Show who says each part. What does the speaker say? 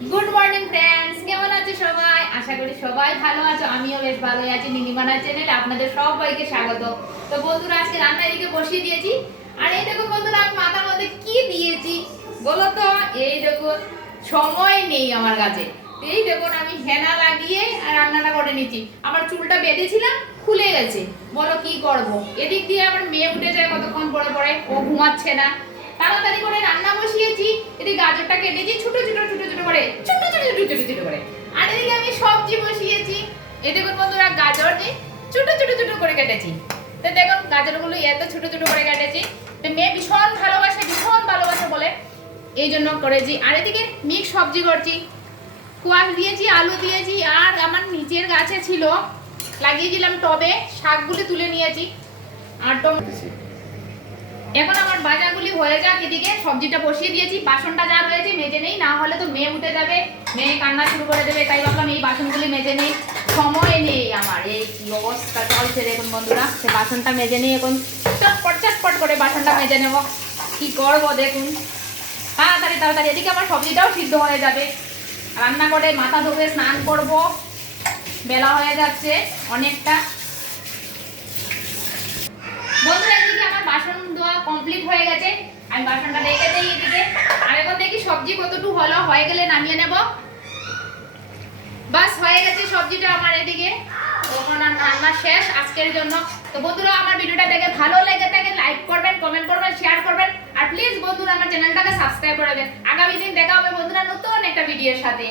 Speaker 1: Good morning friends কেমন আছো সবাই? আশা করি সবাই ভালো আছো। আমিও বেশ ভালোই আছি। নীলিমানা চ্যানেলে আপনাদের সবাইকে স্বাগত। তো বন্ধুরা, আজকে রান্না এদিকে বসিয়ে দিয়েছি। আর এই দেখুন বন্ধুরা, আমি মাথার মধ্যে কি দিয়েছি? বলো তো, এই দেখুন, সময় নেই আমার কাছে। এই দেখুন, আমি হেনা লাগিয়ে আর রান্নাটা করে নিচ্ছি। আমার চুলটা বেঁধেছিলাম, খুলে গেছে। বলো কি করব? এদিক দিয়ে আমার মেয়ে উঠে যায় কতক্ষণ পরে পরে। ও ঘুমাচ্ছে না। তাড়াতাড়ি করে রান্না বসিয়েছি। এদিকে গাজরটা কেটেছি, ছোট ছোট ছোট এই দেখুন বন্ধুরা, গাজর যে ছোট ছোট ছোট করে কেটেছি। তো দেখুন, গাজরগুলো এত ছোট ছোট করে কেটেছি। তো মেয়ে ভীষণ ভালোবাসে ভীষণ ভালোবাসে বলে। এই জন্য করেছি। আর এদিকে মিক্স সবজি করছি। কুয়াশ দিয়েছি, আলু দিয়েছি, আর আমার নিচের গাছে ছিল, লাগিয়েছিলাম টবে, শাকগুলি তুলে নিয়েছি। আর টম এখন আমার বাজারগুলি হয়ে যাক, এদিকে সবজিটা বসিয়ে দিয়েছি। বাসনটা যা রয়েছে মেজে নেই, না হলে তো মেয়ে উঠে যাবে, মেয়ে কান্না শুরু করে দেবে। তাই ভাবলাম এই বাসনগুলি মেজে নেই। সময় নেই আমার। এই অবস্থা চলছে দেখুন বন্ধুরা। সে বাসনটা মেজে নেই এখন চটপট চটপট করে বাসনটা মেজে নেব। কি করব দেখুন। তাড়াতাড়ি তাড়াতাড়ি। এদিকে আমার সবজিটাও সিদ্ধ হয়ে যাবে। রান্না করে মাথা ধুয়ে স্নান করব। বেলা হয়ে যাচ্ছে অনেকটা। বন্ধুরা, এদিকে আমার বাসন ধোয়া কমপ্লিট হয়ে গেছে। আমি বাসনটা রেখে দিই এদিকে। আর এখন দেখি সবজি কতটুকু হলো। হয়ে গেলে নামিয়ে নেব। বাস, হয়ে গেছে এদিকে রান্না শেষ আজকের জন্য। তো বন্ধুরা, আমার ভিডিওটা দেখে ভালো লেগে থাকে লাইক করবেন কমেন্ট করবেন শেয়ার করবেন। আর প্লিজ বন্ধুরা, আমার চ্যানেলটাকে সাবস্ক্রাইব করে দেন। আগামী দিন দেখা হবে বন্ধুরা নতুন একটা ভিডিওর সাথে।